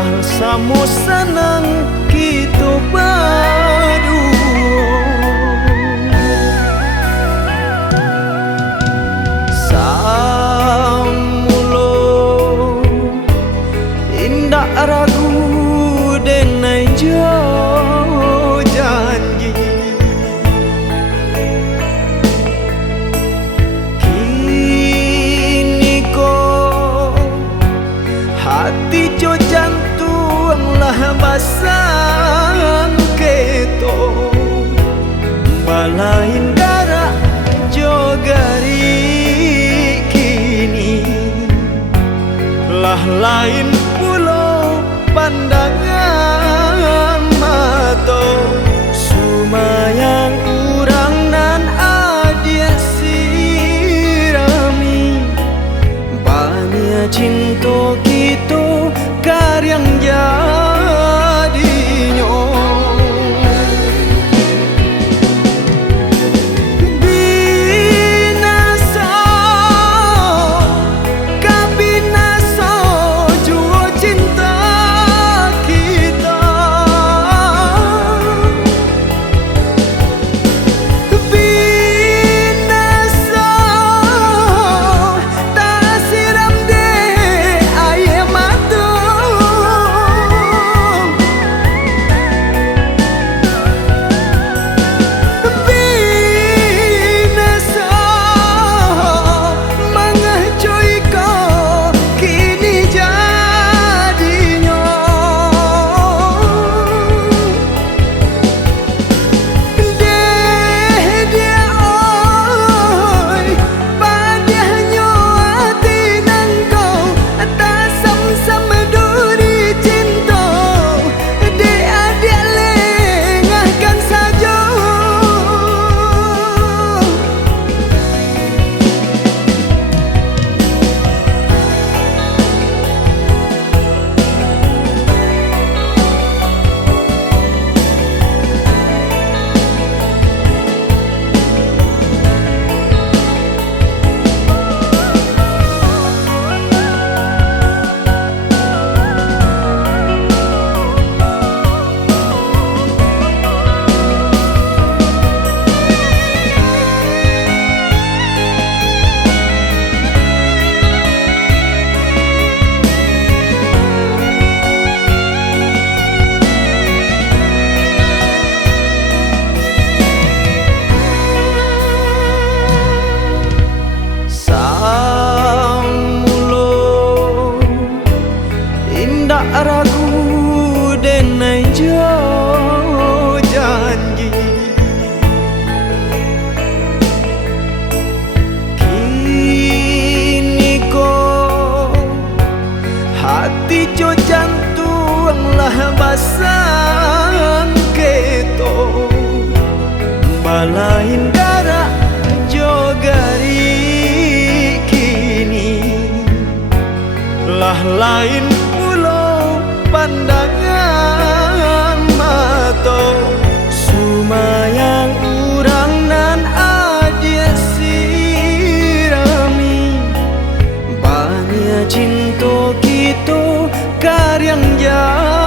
lah samo senang kita berdua. Samulo indah ragu denai jo janji, kini ko hati jo jantung lah basang keto, balain darah jo gari kini lah lain pulau pandangan mata, sumayang urang nan adia sirami, banyak cinta kita karyang jadinya. Binasa kabinasa jua cinta kita, binasa tak siram deh air mata, binasa mengecoi kau kini jadinya. Deh dia oi padahnya hati nang kau tak sam-sam duri cinta, deh adik lengahkan saja. Samulo indah ragu denai jo janji, kini ko hati jo jantung lah basang keto, balain darah jo gari kini lah lain pulau pandangan mata, sumayang urang nan adia sirami, banyak cinta kita karyang jauh.